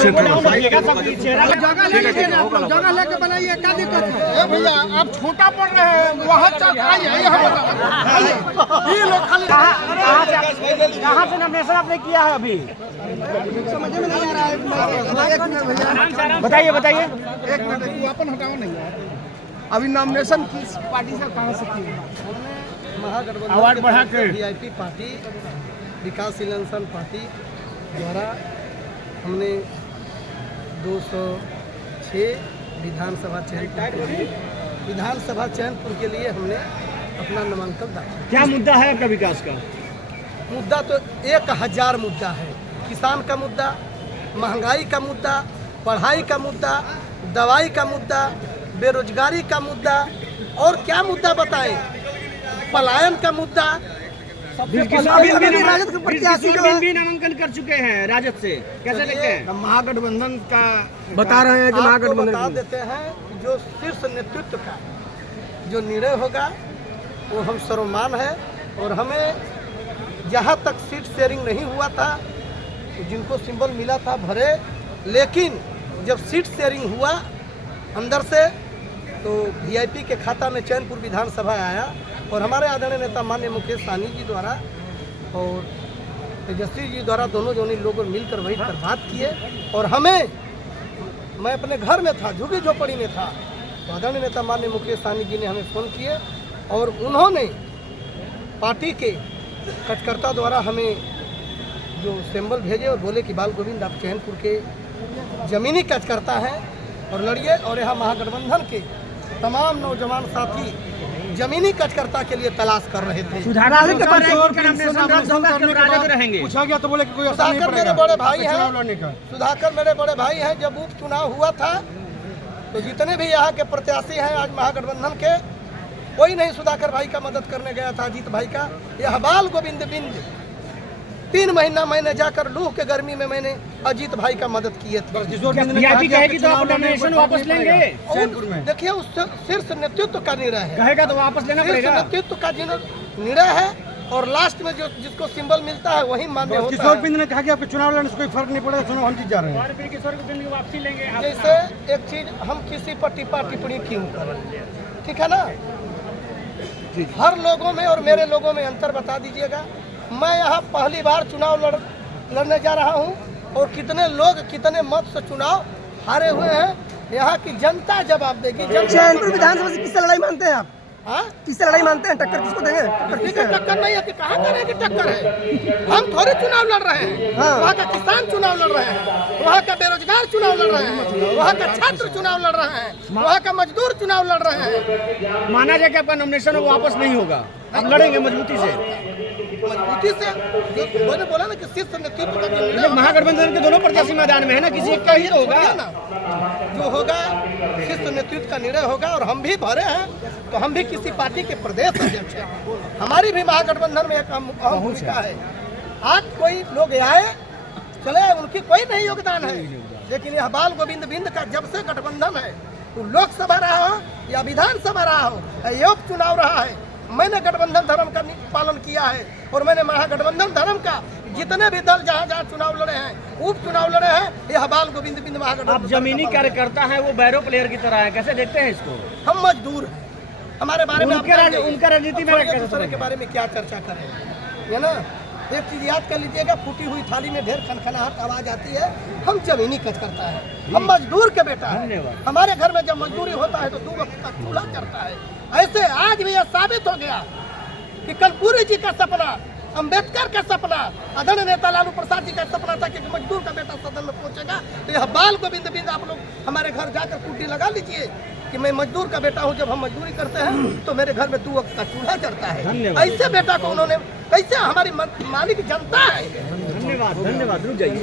पीछे जगह लेके बनाइए, क्या दिक्कत है भैया? आप छोटा पड़ रहे हैं, वहाँ चल आइए, यहाँ ये लोग खाली कहाँ से नॉमिनेशन आपने किया है अभी? समझ में नहीं आ रहा है भैया। बताइए बताइए। एक मिनट, अपन हटाओ नहीं। अभी नॉमिनेशन किस पार्टी से कहाँ से की? आवाज बढ़ा के। वीआईपी पार्टी विकासशील इंसान पार्टी द्वारा हमने 206 विधानसभा चयनपुर के लिए हमने अपना नामांकन दाखिल। क्या मुद्दा है आपका विकास का? मुद्दा तो 1000 मुद्दा है। किसान का मुद्दा, महंगाई का मुद्दा, पढ़ाई का मुद्दा, दवाई का मुद्दा, बेरोजगारी का मुद्दा, और क्या मुद्दा बताएं, पलायन का मुद्दा। किशोर भी नामांकन कर चुके हैं राजद से, कैसे देखते हैं? महागठबंधन का बता रहे हैं कि महागठबंधन बता देते हैं जो शीर्ष नेतृत्व का जो निर्णय होगा वो हम सर्वमान है। और हमें जहाँ तक सीट शेयरिंग नहीं हुआ था तो जिनको सिंबल मिला था भरे, लेकिन जब सीट शेयरिंग हुआ अंदर से तो वीआईपी के खाता में चैनपुर विधानसभा आया और हमारे आदरणीय नेता माननीय मुकेश सहनी जी द्वारा और तेजस्वी जी द्वारा दोनों लोगों मिलकर वही पर बात किए। और मैं अपने घर में था, झुग्गी झोपड़ी में था, तो आदरणीय नेता माननीय मुकेश सहनी जी ने हमें फ़ोन किए और उन्होंने पार्टी के कार्यकर्ता द्वारा हमें जो सिंबल भेजे और बोले कि बाल गोविंद आप चैनपुर के ज़मीनी कार्यकर्ता हैं और लड़िए। और यहाँ महागठबंधन के तमाम नौजवान साथी जमीनी कार्यकर्ता के लिए तलाश कर रहे थे। सुधाकर मेरे बड़े भाई हैं, सुधाकर मेरे बड़े भाई हैं। जब उपचुनाव हुआ था तो जितने भी यहाँ के प्रत्याशी हैं आज महागठबंधन के, कोई नहीं सुधाकर भाई का मदद करने गया था, अजीत भाई का। यह बाल गोविंद बिंद 3 महीना मैंने जाकर लूह के गर्मी में मैंने अजीत भाई का मदद किए थे। कहेगी तो आप नॉमिनेशन वापस लेंगे? देखिए उस शीर्ष नेतृत्व का निर्णय है, कहेगा तो वापस लेना पड़ेगा। नेतृत्व का निर्णय है और लास्ट में जो जिसको सिंबल मिलता है वही मान्य होता है। किशोर बिंद ने कहा कि आपके चुनाव लड़ने से कोई फर्क नहीं पड़ेगा, चुनाव हम जीत जा रहे हैं। किशोर बिंद की वापसी लेंगे। जैसे एक चीज, हम किसी पर टिप्पा टिप्पणी क्यों करें, ठीक है ना? हर लोगों में और मेरे लोगों में अंतर बता दीजिएगा। मैं यहाँ पहली बार चुनाव लड़ने जा रहा हूँ और कितने लोग कितने मत से चुनाव हारे हुए हैं, यहाँ की जनता जवाब देगी। चैनपुर विधानसभा से किससे लड़ाई मानते हैं आप? हाँ, किससे लड़ाई मानते हैं? टक्कर किसको देंगे? टक्कर नहीं है कि कहाँ करें कि टक्कर है। हम थोड़े चुनाव लड़ रहे हैं, वहाँ का किसान चुनाव लड़ रहे हैं, वहाँ का बेरोजगार चुनाव लड़ रहे हैं, वहाँ का छात्र चुनाव लड़ रहे हैं, वहाँ का मजदूर चुनाव लड़ रहे हैं। माना जाए कि आपका नॉमिनेशन वापस नहीं होगा, आप लड़ेंगे मजबूती से। जो मैंने बोला ना कि शीर्ष नेतृत्व का महागठबंधन के दोनों प्रत्याशी मैदान में है ना, किसी एक का ही होगा ना, जो होगा शीर्ष नेतृत्व का निर्णय होगा। और हम भी भरे हैं तो हम भी किसी पार्टी के प्रदेश अध्यक्ष हैं, हमारी भी महागठबंधन में एक अहम भूमिका है। आज कोई लोग आए चले, उनकी कोई नहीं योगदान है, लेकिन यह बाल गोविंद बिंद का जब से गठबंधन है, तो लोकसभा रहा हो या विधानसभा रहा हो, योग चुनाव रहा है, मैंने गठबंधन धर्म का पालन किया है। और मैंने महागठबंधन धर्म का जितने भी दल जहाँ जहाँ चुनाव लड़े हैं, उपचुनाव लड़े हैं, यह बाल गोविंद बिंद महागठबंधन। आप जमीनी कार्यकर्ता हैं, वो बैरो प्लेयर की तरह है, कैसे देखते हैं इसको? हम मजदूर हैं, हमारे बारे में उनका राजनीति में दूसरे के बारे में क्या चर्चा करें, है ना? एक चीज याद कर लीजिएगा, फूटी हुई थाली में ढेर खनखनाहट आवाज आती है। हम जमीनी कार्यकर्ता है, हम मजदूर के बेटा है। हमारे घर में जब मजदूरी होता है तो 2 वक्त का चूल्हा चढ़ता है। ऐसे आज भी यह साबित हो गया कि कर्पूरी जी का सपना, अंबेडकर का सपना, आदरणीय नेता लालू प्रसाद जी का सपना था कि मजदूर का बेटा सदन में पहुंचेगा। तो यह बाल गोविंद बिंद आप लोग हमारे घर जाकर कुटी लगा लीजिए कि मैं मजदूर का बेटा हूं। जब हम मजदूरी करते हैं तो मेरे घर में 2 वक्त का चूल्हा चढ़ता है। ऐसे बेटा को उन्होंने, कैसे हमारी मालिक जनता है। धन्यवाद, धन्यवाद। रुक जाइए।